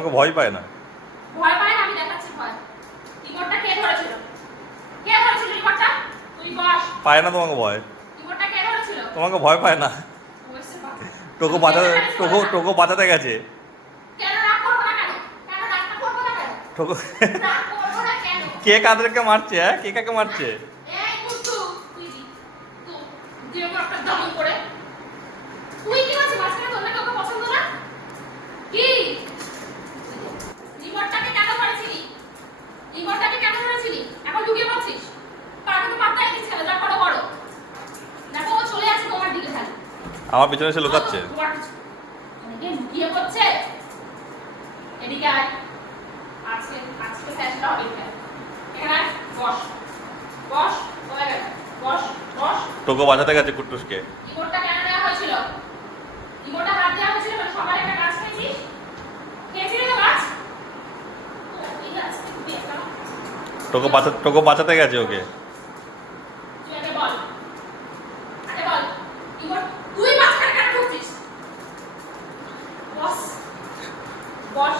তোমাকে ভয় পায় না? ভয় পায় না, আমি দেখাচ্ছি ভয়। রিমোটটা কে ধরেছিল? কে ধরেছিল রিমোটটা? তুই বস। পায় না তোমাকে ভয়? রিমোটটা কে ধরেছিল? তোমাকে ভয় পায় না? ওইসে বাবা। টোকো বাঁচাতে টোকো বাঁচাতে গেছে। কেন রাগ করবো না কেন? কেন রাগটা করবো না কেন? টোকো রাগ করবো না কেন? কে কাদেরকে মারছে? হ্যাঁ, কে কাকে মারছে? এই কুত্তু, তুই তুই একটা দমন করে। তুই কি করছিস মাঝখানে? তোর নাকি ওকে পছন্দ না? কি? রিমোটটাকে কেন ধরেছিলি? রিমোটটাকে কেন ধরেছিলি? এখন ঢুকে পড়ছিস? কাকে তো পাত্তাই দিচ্ছে না, যা করো করো। দেখো ও চলে আসছে তোমার দিকে খালি। আমার পিছনে এসে লুকাচ্ছে। এদিকে লুকিয়ে পড়ছে। এদিকে আয়। আজকে আজকে ফ্যাশনটা হবে এখানে। এখানে আয়, বস। বস, হয়ে গেছে। বস, বস। টোকো বাঁচাতে গেছে কুট্টুসকে। রিমোটটা কেন দেওয়া হয়েছিল? রিমোটটা হাত দেওয়া হয়েছিল কারণ সবার একটা গাছ খেয়েছিস? খেয়েছিলি তো গাছ? এই গাছ খেয়ে পেয়েছিলাম। টোকো বাঁচাতে গেছে ওকে। তুই আগে বল। আগে বল। রিমোট তুই মাঝখানে কেন ঢুকছিস? বস। বস।